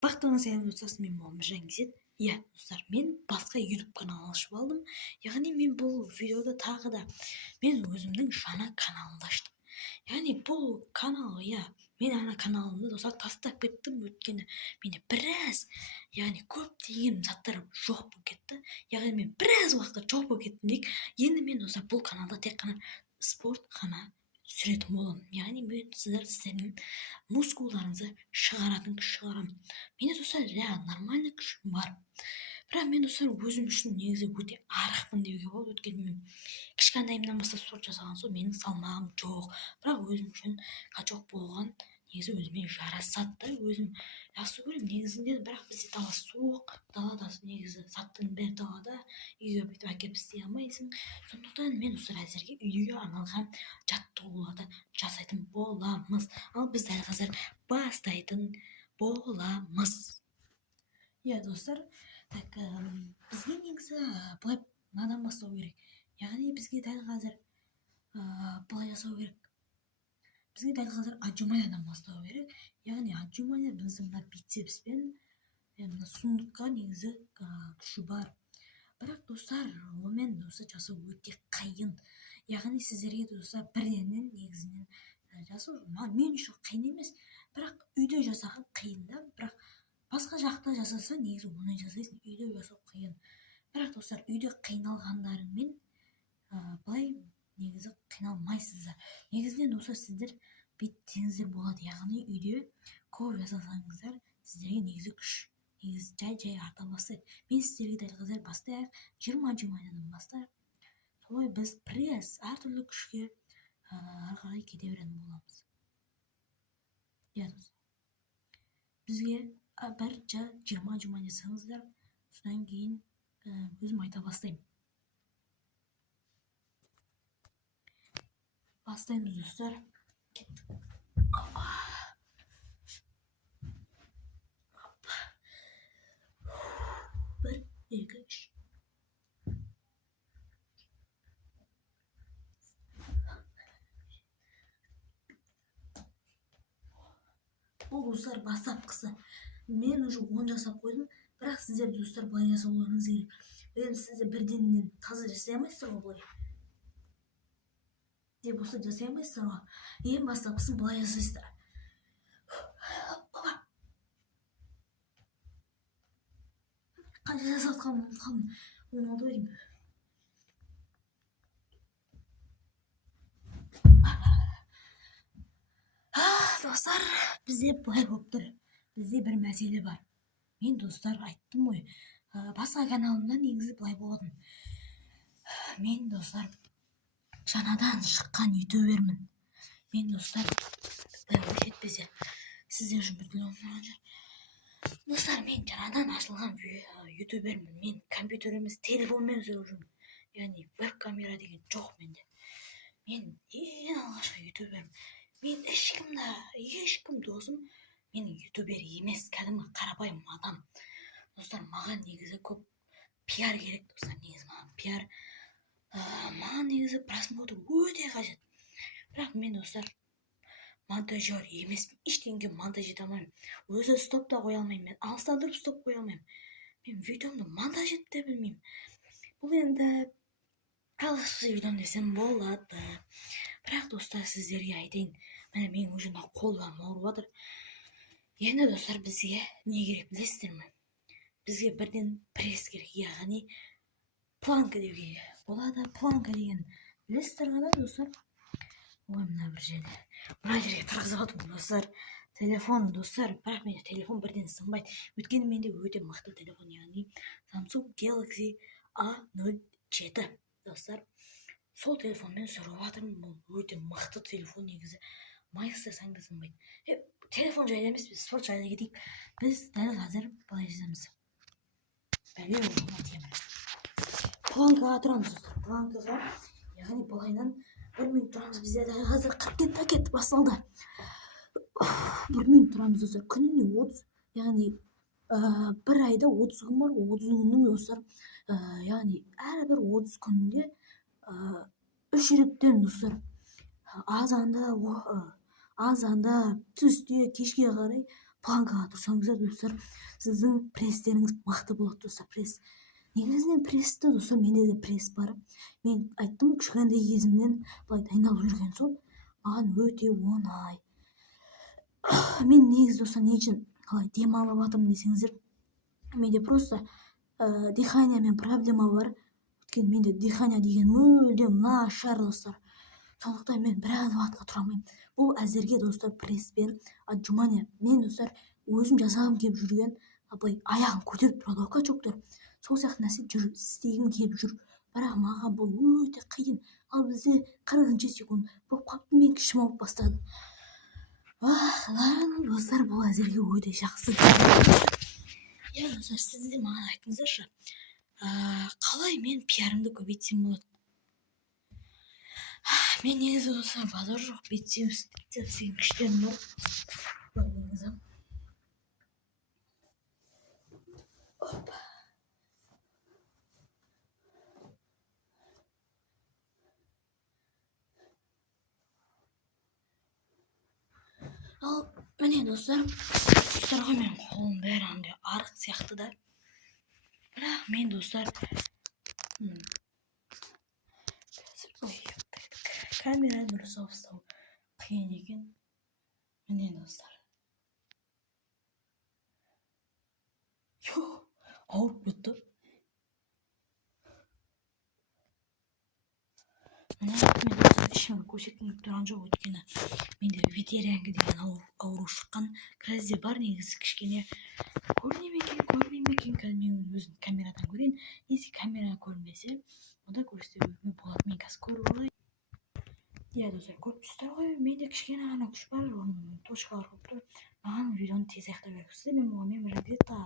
Бақтыңыз сәлем достар, мен Мұхамеджан Кизет. Иә, достар, мен басқа YouTube канал ашып алдым. Яғни мен бұл видеода тағы да мен өзімнің жаңа каналымды аштым. Яғни бұл канал, мен ана каналымды достар тастап кеттім, өйткені менде біраз, яғни көптеген заттар жоқ болып кетті. Яғни мен біраз уақытта жоқ болып кеттім дейік. Енді мен достар бұл каналда тек қана спорт қана түсіретін боламын. Яғни мен сіздердің мускулдарыңызды шығаратын күш шығарамын. Менде достар нормальный күшім бар. Бірақ мен достар өзім үшін негізі өте арықпын деуге болады. Өйткені мен кішкентайымнан бастап спорт жасаған соң менің салмағым жоқ. Бірақ өзім үшін качок болған негізі өзіме жарасады да, өзім жақсы көремін негізінде. Бірақ бізде дала суық, далада негізі заттың бәрі далада, үйге бүйтіп әкеліп істей алмайсың. Сондықтан мен достар әзірге үйге арналған жаттығуларды жасайтын боламыз. Ал біз дәл қазір бастайтын боламыз. Иә достар, бізге негізі былай мынадан бастау керек. Яғни бізге дәл қазір былай жасау керек. Бізге дәл қазір отжиманиядан бастау керек. Яғни отжимания біздің мына бицепс пен мына сундукка негізі күші бар. Бірақ достар, онымен достар жасау өте қиын. Яғни сіздерге достар бірденнен негізінен жасау мен үшін қиын емес. Бірақ үйде жасаған қиын да. Бірақ басқа жақта жасаса негізі оны жасайсың, үйде жасау қиын. Бірақ достар, үйде қиналғандарыңмен былай негізі қиналмайсыздар. Негізінен достар сіздер бүйтсеңіздер болады. Яғни үйде көп жасасаңыздар сіздерге негізі күш негізі жай арта бастайды. Мен сіздерге дәл қазір бастайық, 20 отжиманиядан бастайық. Солай біз пресс әртүрлі күшке ары қарай кете беретін боламыз. Иә достар, бізге бір 20 отжимания жасаңыздар, содан кейін өзім айта бастаймын. Бастаймыз достар. Кеттік. Бір, екі, үш. Бұл достар бастапқысы. Мен уже 10 жасап қойдым, бірақ сіздер достар былай жасауларыңыз керек. Енді сіздер бірденнен таза жасай алмайсыздар ғой былай. Деп болса жасай алмайсыздар ғой. Ең бастапқысын былай жасайсыздар. Қанша жасатқан оны алды берейін. Достар, бізде былай болып тұр. Бізде бір мәселе бар. Мен достар айттым ғой, басқа каналымда негізі былай болатын. Мен достар жаңадан шыққан ютубермін. Мен достар жетпесе сіздер үшін бүткіл достар, мен жаңадан ашылған ютубермін. Мен компьютер емес, телефонмен сөйлеп жүрмін. Яғни веб-камера деген жоқ менде. Мен ең алғашқы ютубермін. Мен ешкім досым менің ютубер емес, кәдімгі қарапайым адам. Достар, маған негізі көп пиар керек достар. Негізі маған пиар, маған негізі просмотр өте қажет. Бірақ мен достар монтажер емеспін, ештеңеге монтаж ете алмаймын. Өзі стоп та қоя алмаймын, мен алыстан тұрып стоп қоя алмаймын. Мен видеомды монтаж етіп те білмеймін. Бұл енді алғашқы видеом десем болады. Бірақ достар, сіздерге айтайын, міне менің уже қолым ауырып жатыр. Енді достар, бізге не керек білесіздер ме? Бізге бірден пресс керек, яғни планка деуге болады. Планка деген білесіздер ғой достар? Ой, мына бір жерде. Мына жерге тұрғызып отырмын достар. Телефон достар, бірақ менде телефон бірден сынбайды. Өйткені менде өте мықты телефон, яғни Samsung Galaxy A07 достар. Сол телефонмен сұрып жатырмын. Бұл өте мықты телефон негізі. Майыстырсаң да сынбайды. Телефон жайлы емес, біз спорт жайлы кетейік. Біз дәл қазір былай жасаймыз. Планкаға тұрамыз достар. Планкаға, яғни былайдан 1 минут тұрамыз. Бізде дәл қазір 47 басталды. 1 минут тұрамыз достар. Күніне 30, яғни бір айда 30 күн бар. 30 күннің достар, яғни әрбір 30 күнде 3 реттен достар, азанда, түсте, кешке қарай планкаға тұрсаңыздар достар, сіздің пресстеріңіз мықты болады достар. Пресс негізінен прессті достар, менде де пресс бар. Мен айттым, кішкентай кезімнен былай дайындалып жүрген соң маған өте оңай. Мен негізі достар не үшін қалай демалып жатырмын десеңіздер, менде просто дыханиямен проблема бар. Өйткені менде дыхания деген мүлдем нашар достар. Сондықтан мен біраз уақытқа тұра алмаймын. Бұл әзірге достар пресспен отжимания. Мен достар өзім жасағым келіп жүрген былай аяғым көтеріп тұрады ғой качоктар. Сол сияқты нәрсе істегім келіп жүр. Бірақ маған бұл өте қиын. Ал бізде 40 секунд болып қалыпты, мен ішім ауырып бастады. Ладно достар, бұл әзірге өте жақсы. Я достар, сіз де маған айтыңыздаршы, қалай мен пиарымды көбейтсем болады? Мен негізі достар базар жоқ, бицепс деген күштерім бар. Негізі ал міне достар, достарға мен қолым бәрі андай арық сияқты да. Бірақ мен достар камераны дұрыс ұстау қиын екен. Міне достар. Ауырып кетті. Міне мен достар ішімді көрсеткім тұрған жоқ, өйткені менде ветерингі деген ауру шыққан. Қазір бар негізі кішкене көріне ме екен, қазір мен өзім камерадан көрейін. Если камера көрінбесе, онда көрсетуге болады. Мен қазір көріп алайын. Я достар, көріп тұрсыздар ғой, менде кішкене ғана күш бар, точкалар болып тұр. Маған видеоны тез аяқтап беріңіздер. Мен болған, мен где-то